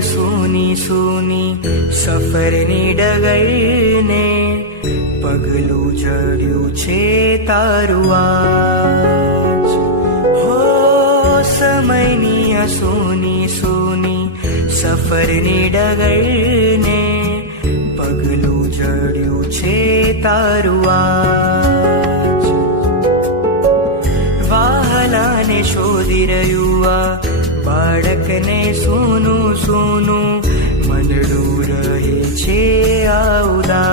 સૂની સૂની સફરની ડગરને પગલું જડ્યું છે તારું આજ. હો સમયની સૂની સૂની સફરની ડગરને પગલું જડ્યું છે તારું આજ. વાહલાને શોધી રહ્યું આ બાળકને સૂનું સૂનું મંદડું રહે છે આ ઉદાસ.